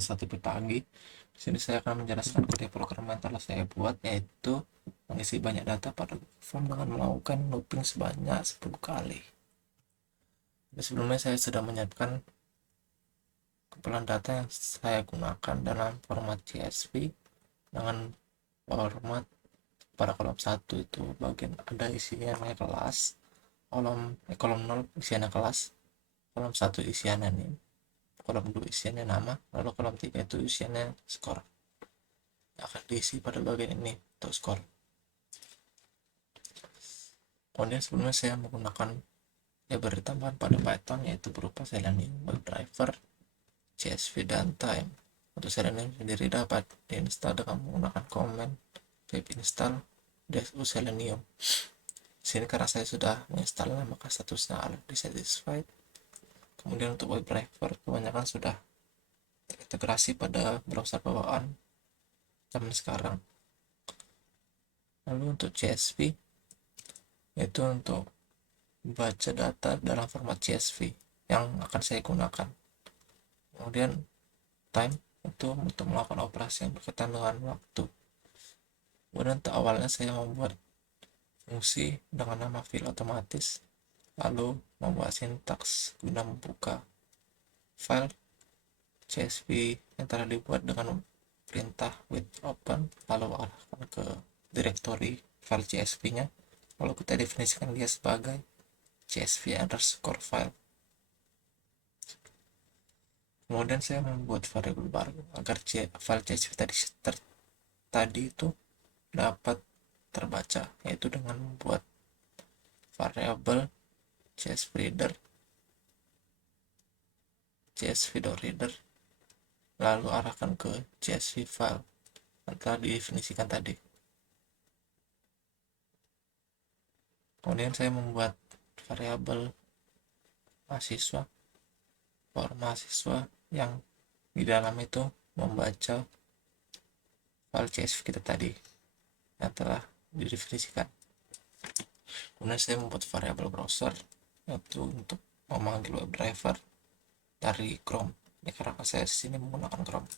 S1 pagi. Di sini saya akan menjelaskan kode program yang telah saya buat, yaitu mengisi banyak data pada form dengan melakukan looping sebanyak 10 kali. Sebelumnya saya sudah menyiapkan kumpulan data yang saya gunakan dalam format CSV dengan format pada kolom 1 itu bagian ada isinya kelas, kolom 0 isiannya kelas, kolom 1 isiannya nih, kolom 2 isiannya nama, lalu kolom 3 itu isiannya skor. Akan diisi pada bagian ini untuk skor. Kemudian sebelumnya saya menggunakan library tambahan pada Python, yaitu berupa Selenium, WebDriver, CSV, dan Time. Untuk Selenium sendiri dapat diinstal dengan menggunakan command pip install -u Selenium. Di sini karena saya sudah menginstalnya, maka statusnya already satisfied. Kemudian untuk WebDriver kebanyakan sudah terintegrasi pada browser bawaan zaman sekarang. Lalu untuk CSV, yaitu untuk baca data dalam format CSV yang akan saya gunakan. Kemudian time itu untuk melakukan operasi yang berkaitan dengan waktu. Kemudian untuk awalnya saya membuat fungsi dengan nama fill otomatis, lalu membuat sintaks guna membuka file CSV yang telah dibuat dengan perintah with open, lalu arahkan ke directory file CSV-nya, lalu kita definisikan dia sebagai CSV underscore file. Kemudian saya membuat variabel baru agar file CSV tadi itu dapat terbaca, yaitu dengan membuat variabel csvReader, csv.reader, lalu arahkan ke CSV file yang telah didefinisikan tadi. Kemudian saya membuat variabel mahasiswa, for mahasiswa, yang di dalam itu membaca file CSV kita tadi yang telah didefinisikan. Kemudian saya membuat variabel browser, yaitu untuk memanggil WebDriver dari Chrome. Ini karena saya di sini menggunakan Chrome.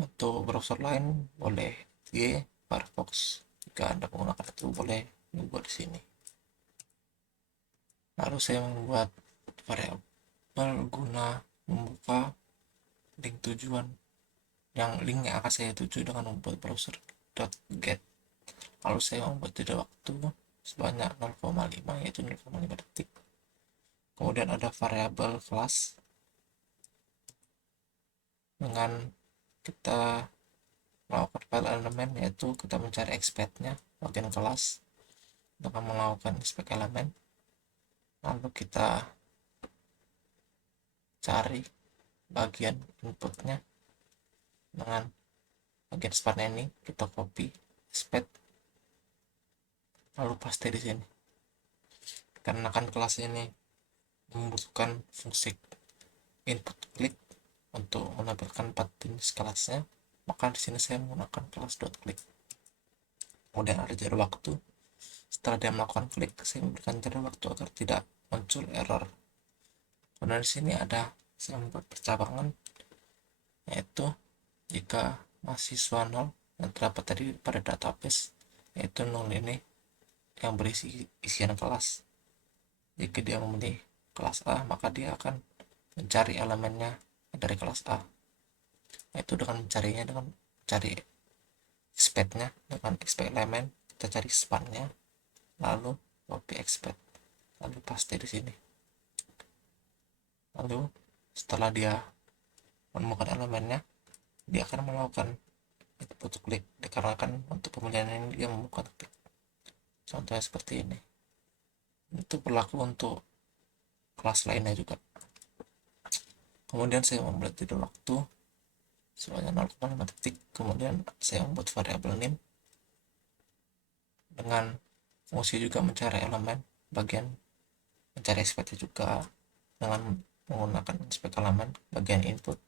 Untuk browser lain boleh Firefox. Jika Anda menggunakan itu boleh dibuat di sini. Lalu saya membuat variabel guna membuka link tujuan, yang link yang akan saya tuju dengan membuat browser.get. Lalu saya membuat jeda waktu sebanyak 0,5, yaitu 0,5 detik. Kemudian ada variabel kelas dengan kita melakukan file elemen, yaitu kita mencari expect-nya bagian kelas dengan melakukan inspect elemen, lalu kita cari bagian inputnya dengan bagian span ini, kita copy expect lalu paste di sini. Karena kan kelas ini membutuhkan fungsi input click untuk menampilkan 4 jenis kelasnya, maka di sini saya menggunakan kelas.click. Kemudian ada jeda waktu. Setelah dia melakukan klik, saya memberikan jeda waktu agar tidak muncul error. Kemudian di sini ada saya membuat percabangan, yaitu jika mahasiswa 0 yang terdapat tadi pada database, yaitu 0 ini yang berisi isian kelas. Jika dia memilih kelas A, maka dia akan mencari elemennya dari kelas A, yaitu dengan mencarinya dengan cari expect-nya dengan expect elemen, kita cari span-nya, lalu copy expect, lalu paste di sini. Lalu setelah dia menemukan elemennya, dia akan melakukan input klik, dikarenakan untuk pemilihan ini dia membuka klik. Contohnya seperti ini. Itu berlaku untuk kelas lainnya juga. Kemudian saya membuat jeda waktu sebanyak 0,5 detik. Kemudian saya membuat variabel name dengan fungsi juga mencari elemen, bagian mencari expect juga dengan menggunakan inspect elemen, bagian input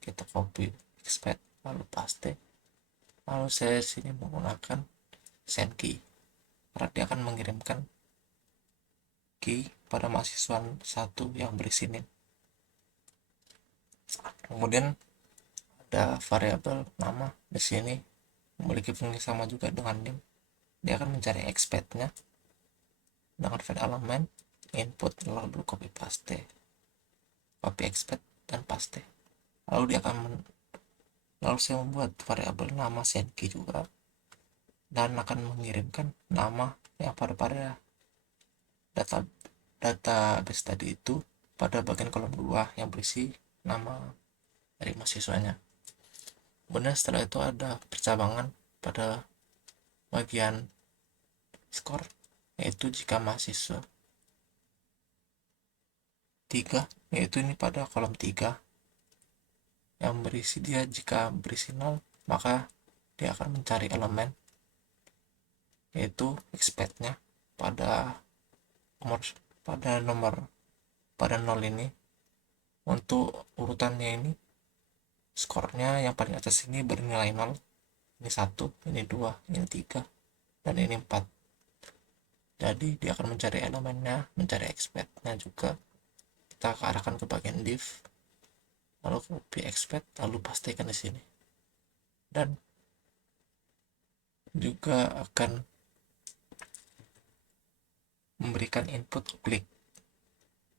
kita copy expect lalu paste. Lalu saya sini menggunakan send key karena dia akan mengirimkan key pada mahasiswa 1 yang berisi name. Kemudian ada variabel nama di sini memiliki fungsi sama juga dengan nim. Dia akan mencari expect-nya dengan find elemen input lalu copy expect dan paste. Lalu saya membuat variabel nama senki juga dan akan mengirimkan nama yang pada database tadi itu pada bagian kolom 2 yang berisi nama dari mahasiswanya. Kemudian setelah itu ada percabangan pada bagian skor, yaitu jika mahasiswa 3, yaitu ini pada kolom 3 yang berisi dia, jika berisi 0 maka dia akan mencari elemen yaitu expect-nya pada nomor pada 0 ini. Untuk urutannya ini skornya yang paling atas ini bernilai 0, ini 1, ini 2, ini 3, dan ini 4. Jadi dia akan mencari elemennya, mencari expect-nya juga. Kita arahkan ke bagian div, lalu copy expect, lalu pastikan di sini. Dan juga akan memberikan input klik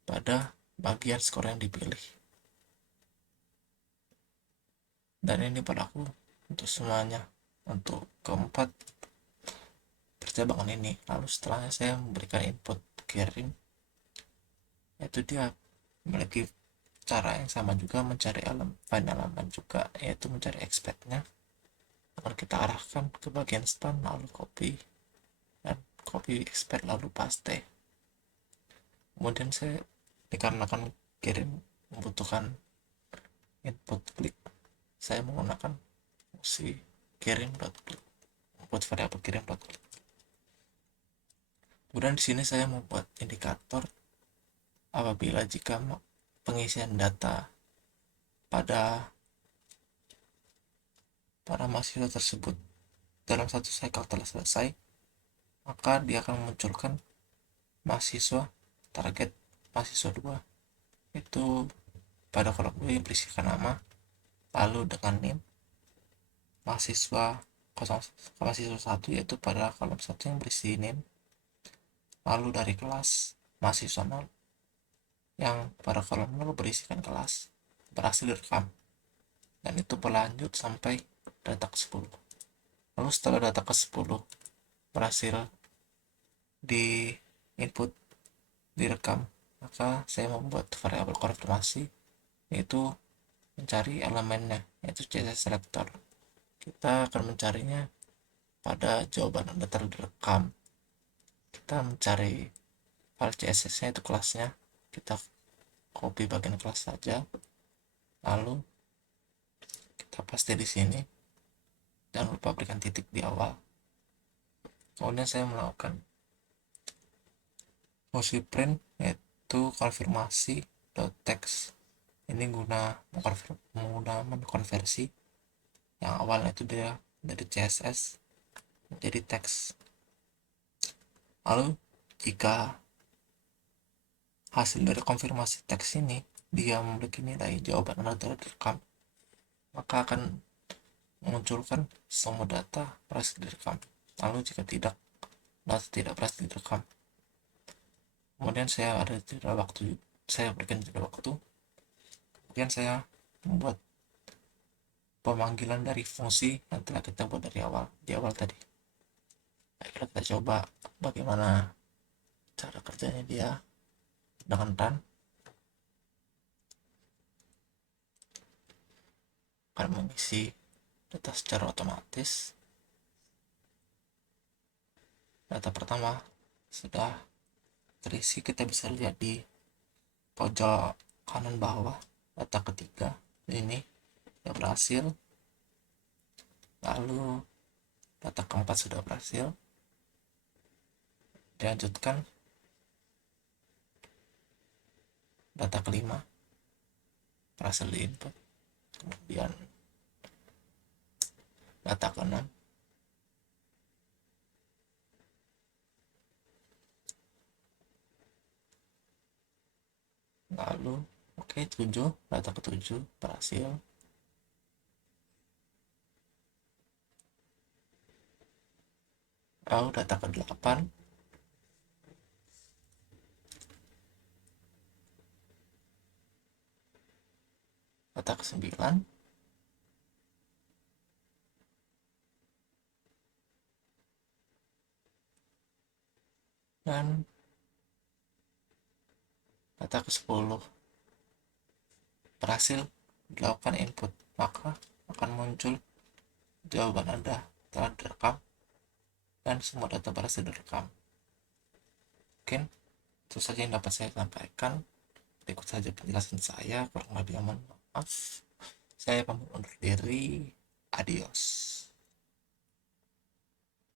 pada bagian skor yang dipilih. Dan ini berlaku untuk semuanya. Untuk keempat percabangan ini, lalu setelahnya saya memberikan input kirim, yaitu dia memiliki cara yang sama juga mencari find elemen juga, yaitu mencari expect-nya. Akan kita arahkan ke bagian span, lalu copy dan copy expect lalu paste. Kemudian saya, dikarenakan kirim membutuhkan input klik, saya menggunakan fungsi kirim.klik, membuat variabel kirim.klik. Kemudian di sini saya membuat indikator apabila jika pengisian data pada mahasiswa tersebut dalam satu cycle telah selesai, maka dia akan memunculkan mahasiswa target mahasiswa 2, itu pada kolom 2 yang berisikan nama, lalu dengan name mahasiswa 1, yaitu pada kolom 1 yang berisi name, lalu dari kelas mahasiswa 0 yang pada kolom 0 berisikan kelas berhasil direkam, dan itu berlanjut sampai data ke-10. Lalu setelah data ke-10 berhasil di input, direkam, maka saya membuat variabel konfirmasi, yaitu mencari elemennya, yaitu CSS selector. Kita akan mencarinya pada jawaban yang telah direkam. Kita mencari file CSS-nya, itu kelasnya, kita copy bagian kelas saja, lalu kita paste di sini. Jangan lupa berikan titik di awal. Kemudian saya melakukan fungsi print, yaitu konfirmasi .text. Ini guna mengkonversi yang awalnya itu dia dari CSS menjadi teks. Lalu jika hasil dari konfirmasi teks ini dia memiliki nilai jawaban yang telah direkam, maka akan memunculkan semua data berhasil direkam. Lalu jika data tidak berhasil direkam, kemudian saya berikan jeda waktu, kemudian saya membuat pemanggilan dari fungsi yang telah kita buat di awal tadi. Ayo kita coba bagaimana cara kerjanya dia dengan run. Akan mengisi data secara otomatis. Data pertama sudah terisi, kita bisa lihat di pojok kanan bawah. Data ketiga ini sudah berhasil, lalu data keempat sudah berhasil. Dilanjutkan data kelima berhasil diinput, kemudian data keenam, lalu 7, data ke-7 berhasil, Data ke-8, data ke-9, dan data ke-10 berhasil dilakukan input, maka akan muncul jawaban Anda telah direkam dan semua data berhasil direkam. Mungkin itu saja yang dapat saya sampaikan. Berikut saja penjelasan saya, kurang lebih mohon maaf. Saya pamit undur diri. Adios.